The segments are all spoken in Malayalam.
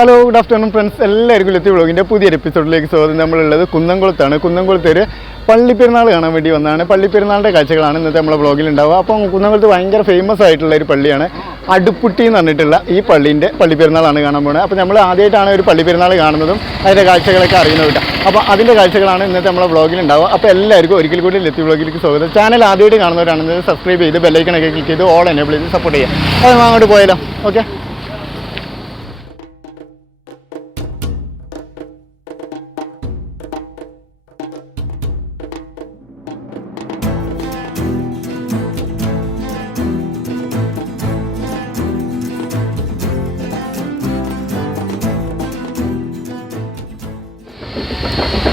ഹലോ ഗുഡ് ആഫ്റ്റർനൂൺ ഫ്രണ്ട്സ്, എല്ലാവർക്കും ലത്തി വ്ളോഗിൻ്റെ പുതിയൊരു എപ്പിസോഡിലേക്ക് സ്വാഗതം. നമ്മളുള്ളത് കുന്നംകുളത്താണ്. കുന്നംകുളത്ത് ഒരു പള്ളിപ്പെരുന്നാൾ കാണാൻ വേണ്ടി വന്നതാണ്. പള്ളിപ്പെരുന്നാളിൻ്റെ കാഴ്ചകളാണ് ഇന്നത്തെ നമ്മളെ വ്ളോഗിൽ ഉണ്ടാവുക. അപ്പം കുന്നംകുളത്ത് ഭയങ്കര ഫേമസ് ആയിട്ടുള്ള ഒരു പള്ളിയാണ് അടുപ്പുട്ടി എന്ന് പറഞ്ഞിട്ടുള്ള ഈ പള്ളിപ്പെരുന്നാളാണ് കാണാൻ പോകുന്നത്. അപ്പോൾ നമ്മൾ ആദ്യമായിട്ടാണ് ഒരു പള്ളിപ്പെരുന്നാൾ കാണുന്നതും അതിൻ്റെ കാഴ്ചകളൊക്കെ അറിയുന്നത് കേട്ടോ. അപ്പോൾ അതിൻ്റെ കാഴ്ചകളാണ് ഇന്നത്തെ നമ്മളെ വ്ളോഗിൽ ഉണ്ടാവുക. അപ്പോൾ എല്ലാവർക്കും ഒരിക്കൽ കൂടി ലത്തി വ്ളോഗിലേക്ക് സ്വാഗതം. ചാനൽ ആദ്യമായിട്ട് കാണുന്നവരാണെന്ന് സബ്സ്ക്രൈബ് ചെയ്ത് ബെല്ലൈക്കണൊക്കെ ക്ലിക്ക് ചെയ്ത് ഓൾ എനേബിൾ ചെയ്ത് സപ്പോർട്ട് ചെയ്യാം. അപ്പോൾ നമ്മൾ അങ്ങോട്ട് പോയാലോ. ഓക്കെ,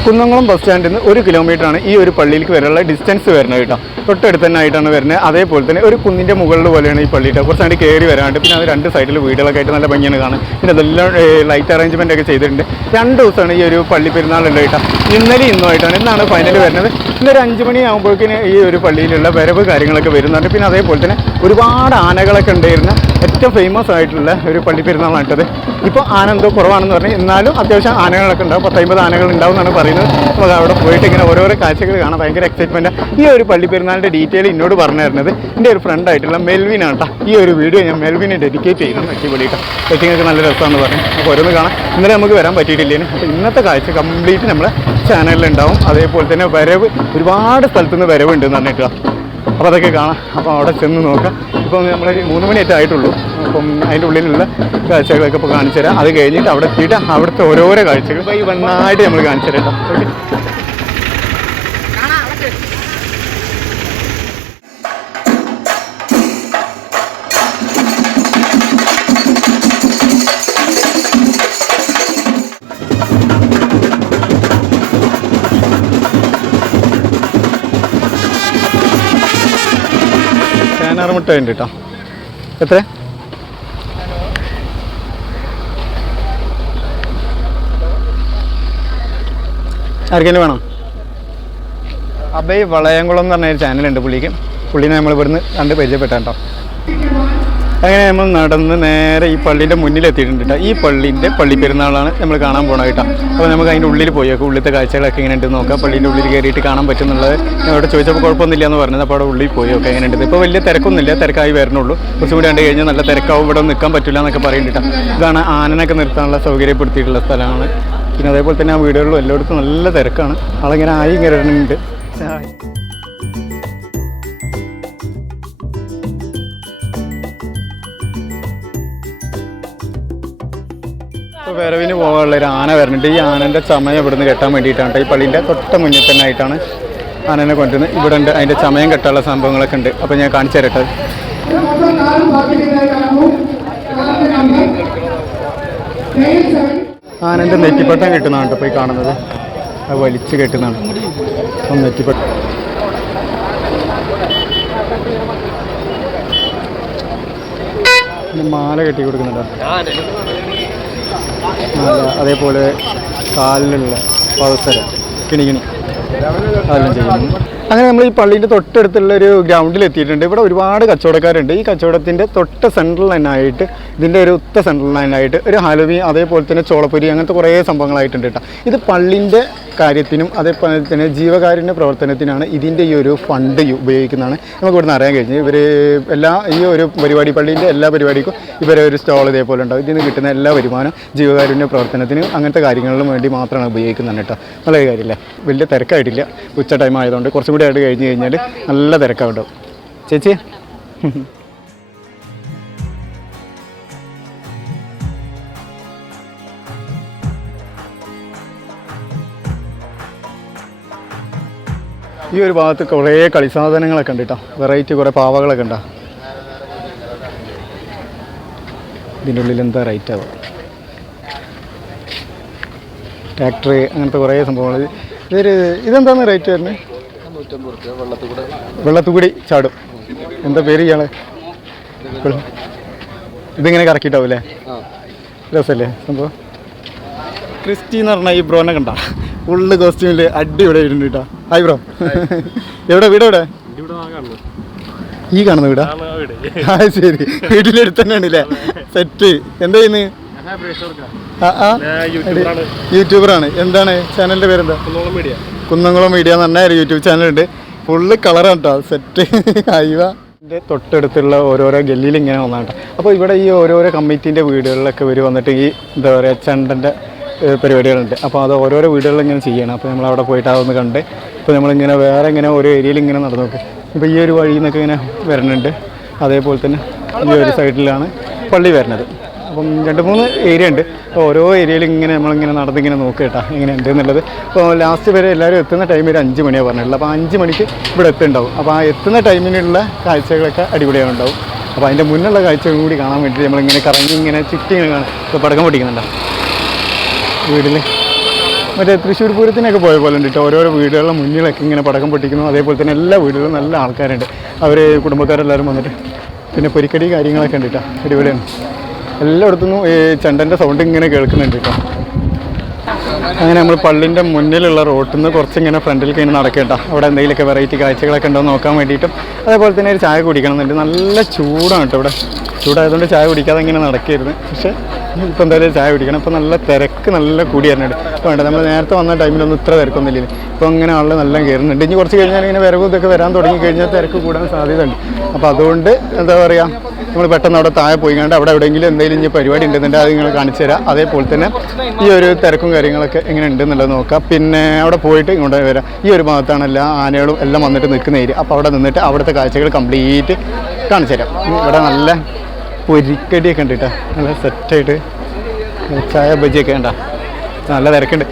കുന്നംകുളം ബസ് സ്റ്റാൻഡിൽ നിന്ന് 1 കിലോമീറ്ററാണ് ഈ ഒരു പള്ളിയിലേക്ക് വരെയുള്ള ഡിസ്റ്റൻസ് വരുന്നത് കേട്ടോ. തൊട്ടടുത്ത് തന്നെ ആയിട്ടാണ് വരുന്നത്. അതേപോലെ തന്നെ ഒരു കുന്നിൻ്റെ മുകളിൽ പോലെയാണ് ഈ പള്ളിയിട്ട്. കുറച്ചാണ്ട് കയറി വരാണ്ട്. പിന്നെ അത് 2 സൈഡിൽ വീടുകളൊക്കെ ആയിട്ട് നല്ല ഭംഗിയാണ് കാണാൻ. പിന്നെ അതെല്ലാം ലൈറ്റ് അറേഞ്ച്മെൻ്റ് ഒക്കെ ചെയ്തിട്ടുണ്ട്. 2 ദിവസമാണ് ഈ ഒരു പള്ളി പെരുന്നാളുണ്ട് കേട്ടോ. ഇന്നലെ ഇന്നുമായിട്ടാണ്. ഇന്നാണ് ഫൈനൽ വരുന്നത്. ഇന്നൊരു 5 മണിയാകുമ്പോഴേക്കിന് ഈ ഒരു പള്ളിയിലുള്ള വരവ് കാര്യങ്ങളൊക്കെ വരുന്നുണ്ട്. പിന്നെ അതേപോലെ തന്നെ ഒരുപാട് ആനകളൊക്കെ ഉണ്ടായിരുന്ന ഏറ്റവും ഫേമസ് ആയിട്ടുള്ള ഒരു പള്ളി പെരുന്നാളാണിട്ടത്. ഇപ്പോൾ ആന എന്തോ കുറവാണെന്ന് പറഞ്ഞാൽ എന്നാലും അത്യാവശ്യം ആനകളൊക്കെ ഉണ്ടാവും. 10-50 ആനകൾ ഉണ്ടാവും എന്നാണ് പറയുന്നത്. അപ്പോൾ അവിടെ പോയിട്ട് ഇങ്ങനെ ഓരോരോ കാഴ്ചകൾ കാണാൻ ഭയങ്കര എക്സൈറ്റ്മെൻറ്റ്. ഈ ഒരു പള്ളി പെരുന്നാളിൻ്റെ ഡീറ്റെയിൽ എന്നോട് പറഞ്ഞു തരുന്നത് എൻ്റെ ഒരു ഫ്രണ്ട് ആയിട്ടുള്ള മെൽവിനാണ് കേട്ടോ. ഈ ഒരു വീഡിയോ ഞാൻ മെൽവിനെ ഡെഡിക്കേറ്റ് ചെയ്യുന്നു. അടിപൊളി കേട്ടോ. സെറ്റിങ്ങൊക്കെ നല്ല രസമാണെന്ന് പറഞ്ഞു. അപ്പോൾ ഓരോന്ന് കാണാം. ഇന്നലെ നമുക്ക് വരാൻ പറ്റിയിട്ടില്ലേന്. അപ്പോൾ ഇന്നത്തെ കാഴ്ച കംപ്ലീറ്റ് നമ്മളെ ചാനലിലുണ്ടാവും. അതേപോലെ തന്നെ വരവ് ഒരുപാട് സ്ഥലത്തുനിന്ന് വരവുണ്ടെന്ന് പറഞ്ഞിട്ടോ. അപ്പോൾ അതൊക്കെ കാണാം. അപ്പോൾ അവിടെ ചെന്ന് നോക്കാം. ഇപ്പം നമ്മൾ 3 മണിയായിട്ട് ആയിട്ടുള്ളൂ. അപ്പം അതിൻ്റെ ഉള്ളിലുള്ള കാഴ്ചകളൊക്കെ ഇപ്പോൾ കാണിച്ചു തരാം. അത് കഴിഞ്ഞിട്ട് അവിടെ എത്തിയിട്ട് അവിടുത്തെ ഓരോരോ കാഴ്ചകൾ ഈ വണ്ണായിട്ട് നമ്മൾ കാണിച്ചു തരാം കേട്ടോ. ഓക്കെ, മുട്ട ഉണ്ട് കേട്ടോ. എത്ര? ആർക്കെങ്കിലും വേണം? അബൈ വളയംകുളം എന്ന് പറഞ്ഞൊരു ചാനലുണ്ട് പുള്ളിക്ക്. പുള്ളിനെ നമ്മൾ ഇവിടുന്ന് കണ്ട് പരിചയപ്പെട്ടാ കേട്ടോ. അങ്ങനെ നമ്മൾ നടന്ന് നേരെ ഈ പള്ളീൻ്റെ മുന്നിലെത്തിയിട്ടുണ്ട് കേട്ടോ. ഈ പള്ളീൻ്റെ പള്ളി പെരുന്നാളാണ് നമ്മൾ കാണാൻ പോകണം കേട്ടോ. അപ്പോൾ നമുക്ക് അതിൻ്റെ ഉള്ളിൽ പോയി നോക്കാം. ഉള്ളിലത്തെ കാഴ്ചകളൊക്കെ എങ്ങനെ ഉണ്ട് നോക്കാം. പള്ളീൻ്റെ ഉള്ളിൽ കയറിയിട്ട് കാണാൻ പറ്റുന്നുള്ളത് അവിടെ ചോദിച്ചപ്പോൾ കുഴപ്പമൊന്നുമില്ല എന്ന് പറഞ്ഞത്. അപ്പോൾ അവിടെ ഉള്ളിൽ പോയി നോക്കാം എങ്ങനെ ഉണ്ട്. ഇപ്പോൾ വലിയ തിരക്കൊന്നുമില്ല, തിരക്കായി വരണുള്ളൂ. കുറച്ചും കൂടി കണ്ടു കഴിഞ്ഞാൽ നല്ല തിരക്കാവും. ഇവിടെ നിൽക്കാൻ പറ്റില്ല എന്നൊക്കെ പറയുന്നുണ്ട് കേട്ടോ. ഇതാണ് ആനനൊക്കെ നിർത്താനുള്ള സൗകര്യപ്പെടുത്തിയിട്ടുള്ള സ്ഥലമാണ്. പിന്നെ അതേപോലെ തന്നെ ആ വീടുകളിലും എല്ലായിടത്തും നല്ല തിരക്കാണ്. ആളിങ്ങനെ ആയി കയറുന്നുണ്ട്. വരവിന് പോകാനുള്ള ഒരു ആന വരുന്നുണ്ട്. ഈ ആനൻ്റെ ചമയം ഇവിടുന്ന് കെട്ടാൻ വേണ്ടിയിട്ടാണ്. ഈ പള്ളീൻ്റെ തൊട്ട മുന്നിൽ തന്നെ ആയിട്ടാണ് ആനനെ കൊണ്ടുവന്ന് ഇവിടെ ഉണ്ട്. അതിൻ്റെ ചമയം കെട്ടാനുള്ള സംഭവങ്ങളൊക്കെ ഉണ്ട്. അപ്പോൾ ഞാൻ കാണിച്ചു തരട്ടെ. ആനൻ്റെ നെറ്റിപ്പട്ടം കെട്ടുന്നതാണ് ഇപ്പോൾ ഈ കാണുന്നത്. അത് വലിച്ച് കെട്ടുന്നതാണ്. അപ്പം നെറ്റിപ്പട്ടം മാല കെട്ടി കൊടുക്കുന്നുണ്ടോ? അതേപോലെ കാലിലുള്ള അവസരം കിണികിണി അതെല്ലാം ചെയ്യുന്നു. അങ്ങനെ നമ്മൾ ഈ പള്ളീൻ്റെ തൊട്ടടുത്തുള്ള ഒരു ഗ്രൗണ്ടിൽ എത്തിയിട്ടുണ്ട്. ഇവിടെ ഒരുപാട് കച്ചവടക്കാരുണ്ട്. ഈ കച്ചവടത്തിൻ്റെ തൊട്ട സെൻട്രൽ ലൈനായിട്ട് ഇതിൻ്റെ ഒരു ഒത്ത സെൻട്രൽ ലൈനായിട്ട് ഒരു ഹലുവി അതേപോലെ തന്നെ ചോളപ്പൊരി അങ്ങനത്തെ കുറേ സംഭവങ്ങളായിട്ടുണ്ട് കേട്ടോ. ഇത് പള്ളീൻ്റെ കാര്യത്തിനും അതേപോലെ തന്നെ ജീവകാരുണ്യ പ്രവർത്തനത്തിനാണ് ഇതിൻ്റെ ഈ ഒരു ഫണ്ട് ഉപയോഗിക്കുന്നതാണ് നമുക്ക് ഇവിടുന്ന് അറിയാൻ കഴിഞ്ഞത്. ഇവർ ഈ ഒരു പരിപാടി പള്ളീൻ്റെ എല്ലാ പരിപാടിക്കും ഇവരെ ഒരു സ്റ്റോൾ ഇതേപോലെ ഉണ്ടാവും. ഇതിൽ നിന്ന് കിട്ടുന്ന എല്ലാ വരുമാനം ജീവകാരുണ്യ പ്രവർത്തനത്തിനും അങ്ങനത്തെ കാര്യങ്ങളിലും വേണ്ടി മാത്രമാണ് ഉപയോഗിക്കുന്നത് കേട്ടോ. നല്ല കാര്യമില്ലേ? വലിയ തിരക്കായിട്ടില്ല. ഉച്ച ടൈം ആയതുകൊണ്ട് കുറച്ചും കൂടി ആയിട്ട് കഴിഞ്ഞ് കഴിഞ്ഞാൽ നല്ല തിരക്കാവുണ്ടാവും. ചേച്ചി ഈ ഒരു ഭാഗത്ത് കുറേ കളിസാധനങ്ങളൊക്കെ ഉണ്ട് കേട്ടോ. വെറൈറ്റി കുറേ പാവകളൊക്കെ ഉണ്ടോ. ഇതിൻ്റെ ഉള്ളിൽ എന്താ റേറ്റ് ആവുക? ട്രാക്ടർ അങ്ങനത്തെ കുറേ സംഭവങ്ങൾ. ഇതെന്താണ് റേറ്റ് വരുന്നത്? വെള്ളത്തുകൂടി ചാടും. എന്താ പേര് ഇയാളെ? ഇതിങ്ങനെ കറക്കിയിട്ടാവൂല്ലേ? രസമല്ലേ സംഭവം? ക്രിസ്റ്റി എന്ന് പറഞ്ഞാൽ ഈ ബ്രോനെ കണ്ട ഫുള്ള് കോസ്റ്റ്യൂമിൽ അടിപൊളി ആയിട്ടുണ്ട് കേട്ടോ. Hi bro. എവിടെ വീട്? എവിടെ? ഈ കാണുന്ന വീടാ? ശരി, വീട്ടിലെടുത്ത് തന്നെയാണല്ലേ? സെറ്റ്. എന്താ ചെയ്യുന്നത്? യൂട്യൂബറാണ്. എന്താണ് ചാനലിന്റെ പേരെന്താ? കുന്നംകുളം മീഡിയ എന്ന് പറഞ്ഞ ഒരു യൂട്യൂബ് ചാനലുണ്ട്. ഫുള്ള് കളറാണ് കേട്ടോ, സെറ്റ് അയവ. ഇതിൻ്റെ തൊട്ടടുത്തുള്ള ഓരോരോ ഗല്ലിയിൽ ഇങ്ങനെ വന്നാണ് കേട്ടോ. അപ്പോൾ ഇവിടെ ഈ ഓരോരോ കമ്മിറ്റീൻ്റെ വീടുകളിലൊക്കെ ഇവർ വന്നിട്ട് ഈ എന്താ പറയുക ചെണ്ടൻ്റെ പരിപാടികളുണ്ട്. അപ്പോൾ അത് ഓരോരോ വീടുകളിൽ ഇങ്ങനെ ചെയ്യണം. അപ്പോൾ നമ്മളവിടെ പോയിട്ട് അതൊന്ന് കണ്ട് ഇപ്പോൾ നമ്മളിങ്ങനെ വേറെ ഇങ്ങനെ ഓരോ ഏരിയയിൽ ഇങ്ങനെ നടന്നു നോക്കും. ഇപ്പോൾ ഈ ഒരു വഴിയിൽ നിന്നൊക്കെ ഇങ്ങനെ വരുന്നുണ്ട്. അതേപോലെ തന്നെ ഈ ഒരു സൈഡിലാണ് പള്ളി വരുന്നത്. അപ്പം 2-3 ഏരിയ ഉണ്ട്. അപ്പോൾ ഓരോ ഏരിയയിൽ ഇങ്ങനെ നമ്മളിങ്ങനെ നടന്നിങ്ങനെ നോക്കുക കേട്ടോ എങ്ങനെ ഉണ്ട് എന്നുള്ളത്. അപ്പോൾ ലാസ്റ്റ് വരെ എല്ലാവരും എത്തുന്ന ടൈം ഒരു 5 മണിയാണ് പറഞ്ഞിട്ടുള്ളത്. അപ്പോൾ 5 മണിക്ക് ഇവിടെ എത്തുന്നുണ്ടാവും. അപ്പോൾ ആ എത്തുന്ന ടൈമിനുള്ള കാഴ്ചകളൊക്കെ അടിപൊളിയായി ഉണ്ടാവും. അപ്പോൾ അതിൻ്റെ മുന്നുള്ള കാഴ്ചകൾ കൂടി കാണാൻ വേണ്ടിയിട്ട് നമ്മളിങ്ങനെ കറങ്ങി ഇങ്ങനെ ചുറ്റി ഇങ്ങനെ കാണാം. ഇപ്പോൾ പടക്കം പൊട്ടിക്കുന്നുണ്ടോ വീട്ടിൽ? മറ്റേ തൃശ്ശൂർ പൂരത്തിനൊക്കെ പോയ പോലെ ഉണ്ട് കേട്ടോ. ഓരോരോ വീടുകളുടെ മുന്നിലൊക്കെ ഇങ്ങനെ പടക്കം പൊട്ടിക്കുന്നു. അതേപോലെ തന്നെ എല്ലാ വീടുകളിലും നല്ല ആൾക്കാരുണ്ട്. അവർ കുടുംബക്കാരെല്ലാവരും വന്നിട്ട് പിന്നെ പൊരിക്കടി കാര്യങ്ങളൊക്കെ ഉണ്ട് കേട്ടോ. അടിപൊളിയാണ്. എല്ലായിടത്തുനിന്നും ഈ ചെണ്ടൻ്റെ സൗണ്ട് ഇങ്ങനെ കേൾക്കുന്നുണ്ട് കേട്ടോ. അങ്ങനെ നമ്മൾ പള്ളിൻ്റെ മുന്നിലുള്ള റോട്ടിൽ നിന്ന് കുറച്ചിങ്ങനെ ഫ്രണ്ടിലേക്ക് ഇങ്ങനെ നടക്കേണ്ട. അവിടെ എന്തെങ്കിലുമൊക്കെ വെറൈറ്റി കാഴ്ചകളൊക്കെ ഉണ്ടോ നോക്കാൻ വേണ്ടിയിട്ടും അതേപോലെ തന്നെ ഒരു ചായ കുടിക്കണമെന്നുണ്ട്. നല്ല ചൂടാണ് കേട്ടോ ഇവിടെ. ചൂടായതുകൊണ്ട് ചായ കുടിക്കാതെ ഇങ്ങനെ നടക്കരുത്. പക്ഷേ ഇപ്പോൾ എന്തായാലും ചായ കുടിക്കണം. ഇപ്പോൾ നല്ല തിരക്ക് നല്ല കൂടി വരുന്നുണ്ട്. ഇപ്പോൾ വേണ്ട നമ്മൾ നേരത്തെ വന്ന ടൈമിലൊന്നും ഇത്ര തിരക്കൊന്നുമില്ല. ഇപ്പോൾ അങ്ങനെ ആൾ നല്ല കയറുന്നുണ്ട്. ഇനി കുറച്ച് കഴിഞ്ഞാൽ ഇങ്ങനെ വരവും ഇതൊക്കെ വരാൻ തുടങ്ങി കഴിഞ്ഞാൽ തിരക്ക് കൂടാൻ സാധ്യതയുണ്ട്. അപ്പോൾ അതുകൊണ്ട് എന്താ പറയുക, നമ്മൾ പെട്ടെന്ന് അവിടെ താഴെ പോയി കണ്ട് അവിടെ എവിടെയെങ്കിലും എന്തെങ്കിലും ഇനി പരിപാടി ഉണ്ടെന്നുണ്ടെങ്കിൽ അത് നിങ്ങൾ കാണിച്ചു തരാം. അതേപോലെ തന്നെ ഈ ഒരു തിരക്കും കാര്യങ്ങളൊക്കെ എങ്ങനെ ഉണ്ടെന്നുള്ളത് നോക്കാം. പിന്നെ അവിടെ പോയിട്ട് ഇങ്ങോട്ട് വരാം. ഈ ഒരു ഭാഗത്താണ് എല്ലാ ആനകളും എല്ലാം വന്നിട്ട് നിൽക്കുന്ന ഏരിയ. അപ്പോൾ അവിടെ നിന്നിട്ട് അവിടുത്തെ കാഴ്ചകൾ കംപ്ലീറ്റ് കാണിച്ചു തരാം. ഇവിടെ നല്ല പൊരിക്കടിയൊക്കെ ഉണ്ട് കേട്ടോ. നല്ല സെറ്റായിട്ട് ചായ ബജിയൊക്കെ ഉണ്ടോ. നല്ല തിരക്കുണ്ട്.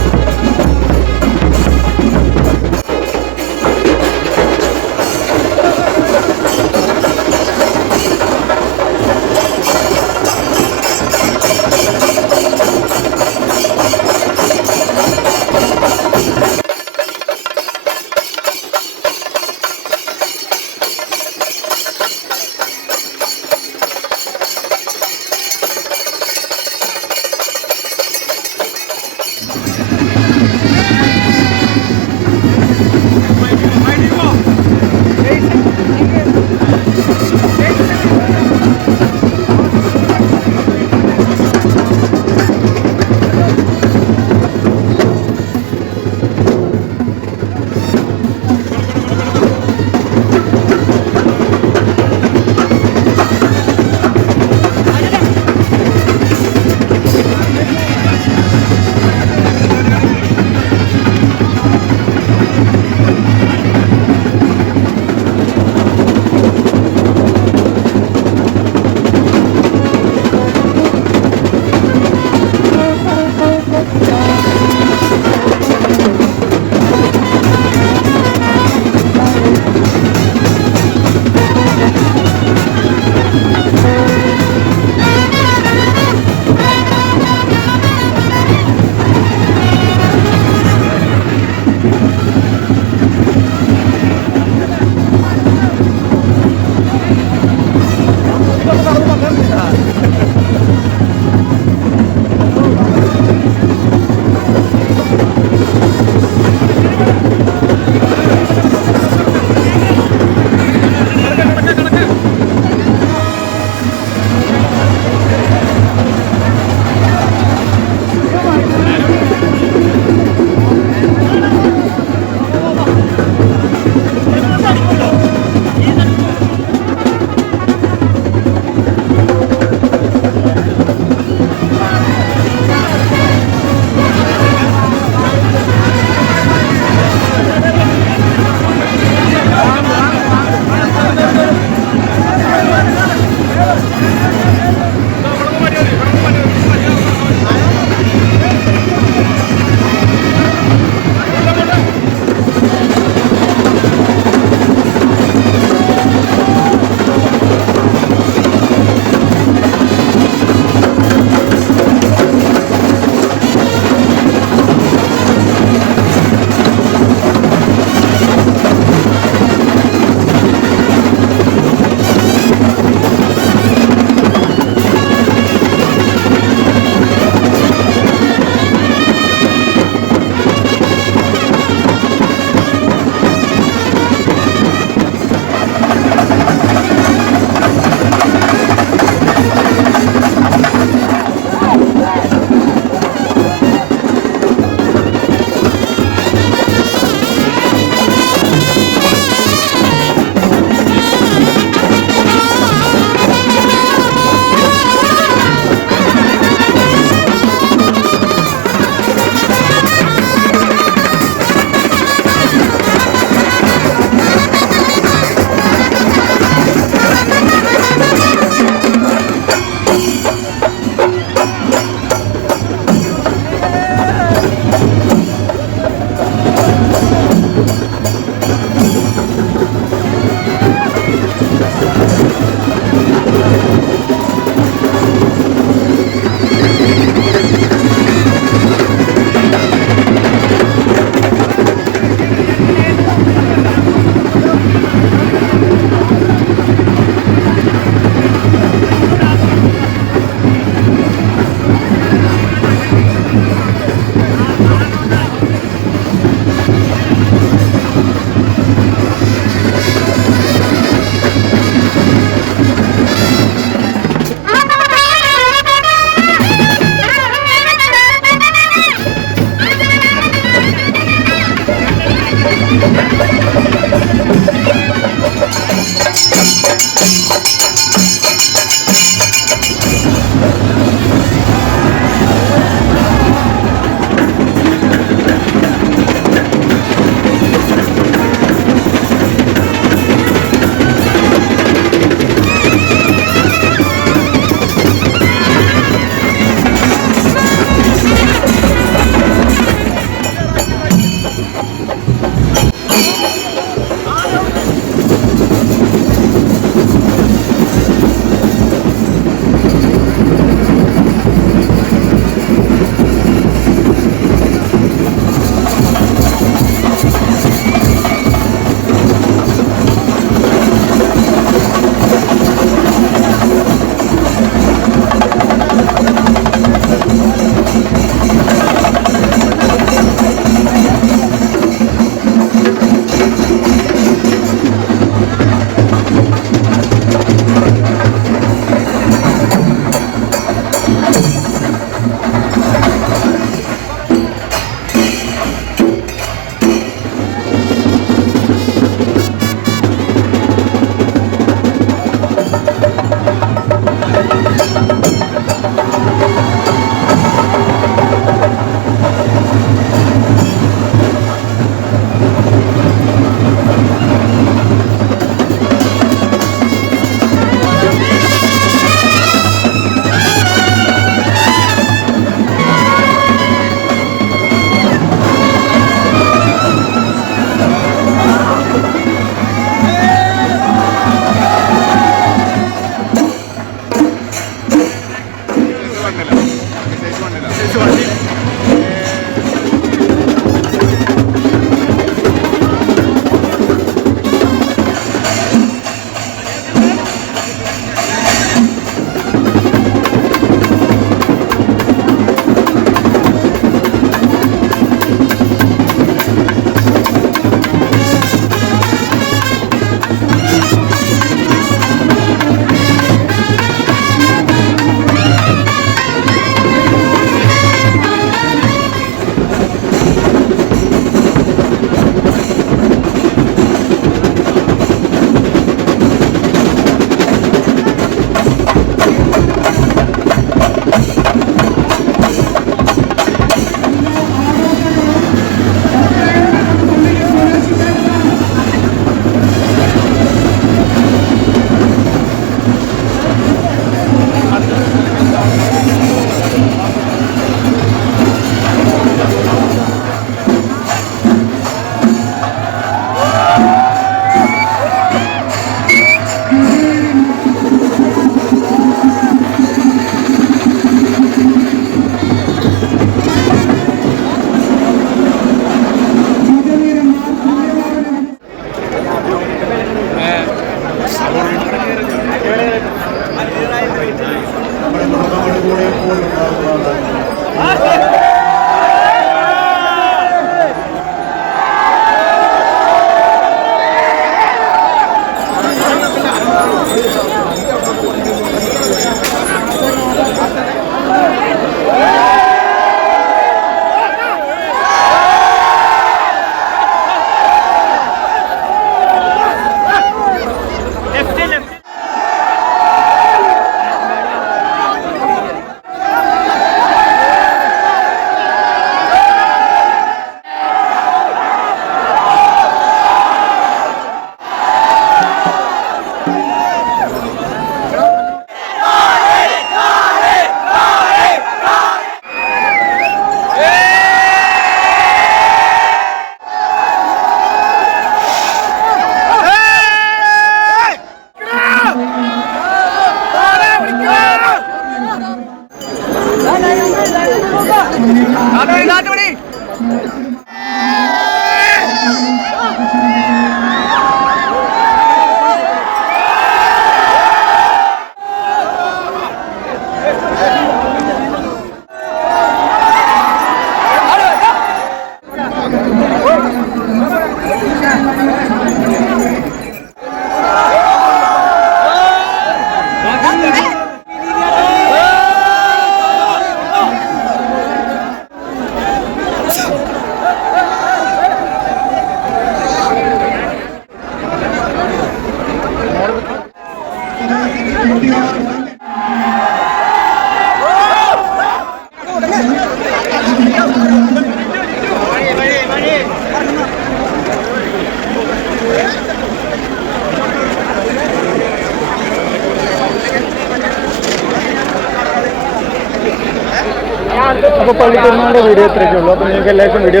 അപ്പോൾ പള്ളിപ്പെരുന്നാളിൻ്റെ വീഡിയോ ഇത്രയൊക്കെ ഉള്ളൂ. അപ്പോൾ നിങ്ങൾക്ക് എല്ലാവർക്കും വീഡിയോ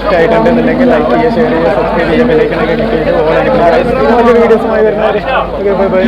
ഇഷ്ടമായിട്ടുണ്ടെന്നുണ്ടെങ്കിൽ ലൈക്ക് ചെയ്യുക, ഷെയർ ചെയ്യുക, സബ്സ്ക്രൈബ് ചെയ്യുക, ബെല്ലൈക്കണൊക്കെ ക്ലിക്ക് ചെയ്ത് ഓൾ അടിക്കുക. വീഡിയോസുമായി വരുന്നവരെ ബൈ ബൈ.